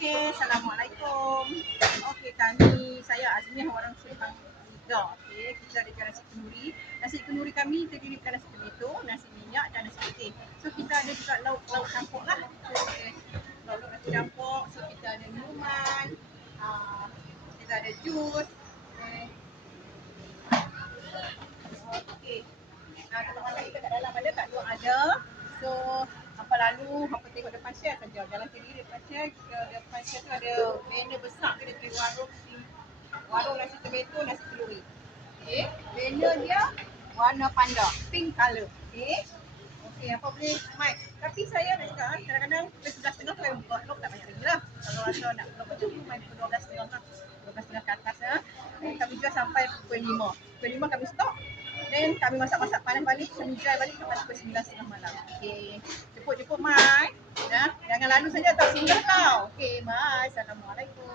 Okey, Assalamualaikum. Okey, saya Azmi orang Simpang 3. Okey, kita ada nasi kenduri. Nasi kenduri kami terdiri daripada nasi tomato, nasi minyak dan nasi putih. So kita ada juga lauk campur lah. Okay. Lauk nasi campur. So kita ada minuman, kita ada jus. Okey. Kalau makan kita kat dalam ada, kat luar ada. So apa lalu, apa tengok depan share saja. Jalan kiri depan share, depan share tu ada banner besar ke dekat warung nasi tomato, nasi kenduri. Okey, banner dia warna panda, pink color. Okey. Okey, apa boleh mic. Tapi saya nak cakap kadang-kadang pukul 11.30 tu saya buka lock tak banyak lagi lah. Kalau rasa nak lock macam tu main pukul 12.30 lah. 12.30 ke atas ya. Kami jual sampai pukul 5. Pukul 5 kami stop. Dan kami masak-masak panas balik, kami jual balik sampai pukul 9.30 malam. Okey. Jemput Mai. Ya. Jangan lalu saja tau, singgah kau. Okey, bye. Assalamualaikum.